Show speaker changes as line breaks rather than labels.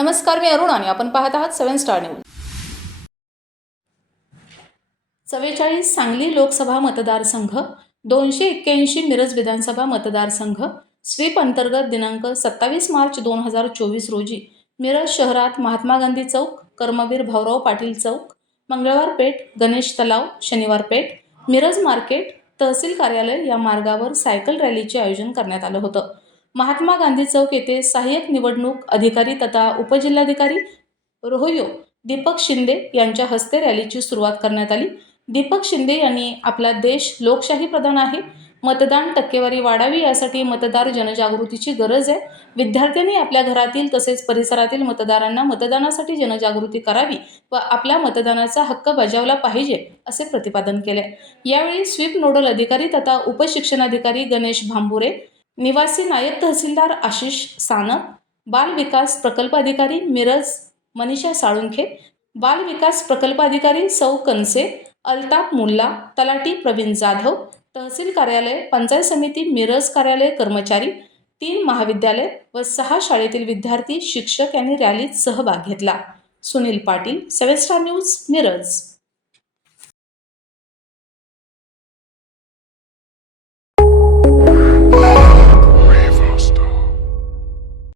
नमस्कार मी अरुण आणि आपण पाहत आहात सेवन स्टार न्यूज. चव्वेचाळीस सांगली लोकसभा मतदारसंघ दोनशे एक्क्याऐंशी मिरज विधानसभा मतदारसंघ स्वीप अंतर्गत दिनांक सत्तावीस मार्च दोन हजार चोवीस रोजी मिरज शहरात महात्मा गांधी चौक कर्मवीर भाऊराव पाटील चौक मंगळवार पेठ गणेश तलाव शनिवार पेठ मिरज मार्केट तहसील कार्यालय या मार्गावर सायकल रॅलीचे आयोजन करण्यात आलं होतं. महात्मा गांधी चौक येथे सहाय्यक निवडणूक अधिकारी तथा उपजिल्हाधिकारी रोहयो दीपक शिंदे यांच्या हस्ते रॅलीची सुरुवात करण्यात आली. दीपक शिंदे यांनी आपला देश लोकशाही प्रधान आहे. मतदान टक्केवारी वाढावी यासाठी मतदार जनजागृतीची गरज आहे. विद्यार्थ्यांनी आपल्या घरातील तसेच परिसरातील मतदारांना मतदानासाठी जनजागृती करावी व आपल्या मतदानाचा हक्क बजावला पाहिजे असे प्रतिपादन केले. यावेळी स्वीप नोडल अधिकारी तथा उपशिक्षणाधिकारी गणेश भांबुरे निवासी नायब तहसीलदार आशिष सानप बाल विकास प्रकल्प अधिकारी मिरज मनीषा साळुंखे बाल विकास प्रकल्प अधिकारी सौ कनसे अल्ताप मुल्ला तलाटी प्रवीण जाधव तहसील कार्यालय पंचायत समिती मिरज कार्यालय कर्मचारी तीन महाविद्यालय व सहा शाळेतील विद्यार्थी शिक्षक यांनी रॅलीत सहभाग घेतला. सुनील पाटील सेवेस्टार न्यूज मिरज.